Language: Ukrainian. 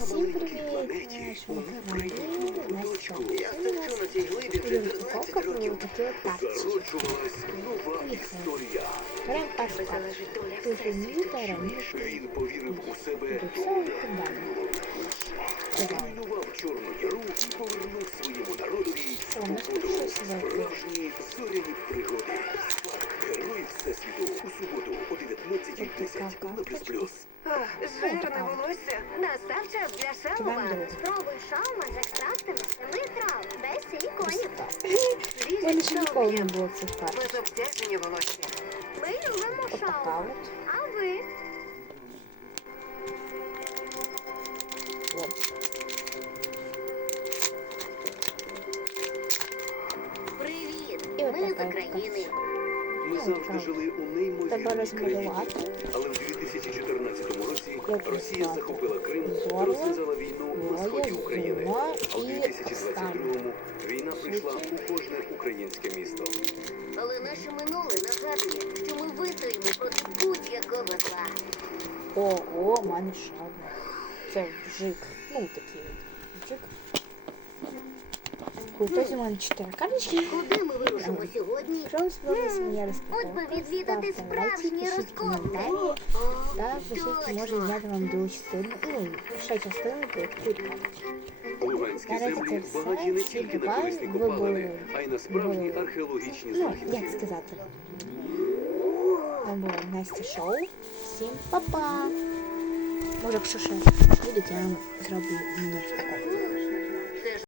Всім привіт! Я на цій глибі вже Будемо 13 років. такі от тапчики. Зароджувалась нова історія. Беремо першу залежить доля всесвіту. Він повірив у себе Тут все викидання. Давай. руйнував чорну яру і повернув своєму народові свободу. Справжні зоряні пригоди. Герой всесвіту у суботу о 19.10 на плюс плюс. Жирне волосся. Настав час для шаума. Спробуй шаuma з екстрактами семи трав, без силіконів. Мене ще ніколи не було цих карт. Без обтяження волосся. Ми любимо от. А ви? Привіт! Ми з України. Ми завжди жили у неймовірній країні. Але в 2014 році Росія захопила Крим, Зоро, розв'язала війну на сході України. А у 2022-му війна прийшла у кожне українське місто. Але наше минуле нагадує, що ми вистоїмо проти будь-якого зла. Ого, мене ще одна. Це вжик. Ну, такий вжик. Ось у мене чотири карточки. Куди ми вирушимо? Якщо вам сподобалася моя От би розпаковка, відвідати ставте лайки, справжні пишіть розкопки. коментарі. О, Та пишіть, може зняти вам другу частину. Ну, ще частину тут тут. Луганські Наразі землі це все. багаті не тільки на корисні Всі копалини, вибори. а й на справжні Вибори. археологічні Ну, знахідки. як сказати. Це було Настя Шоу. Всім па-па! Може, якщо ще будуть, я вам зроблю міні розпаковку.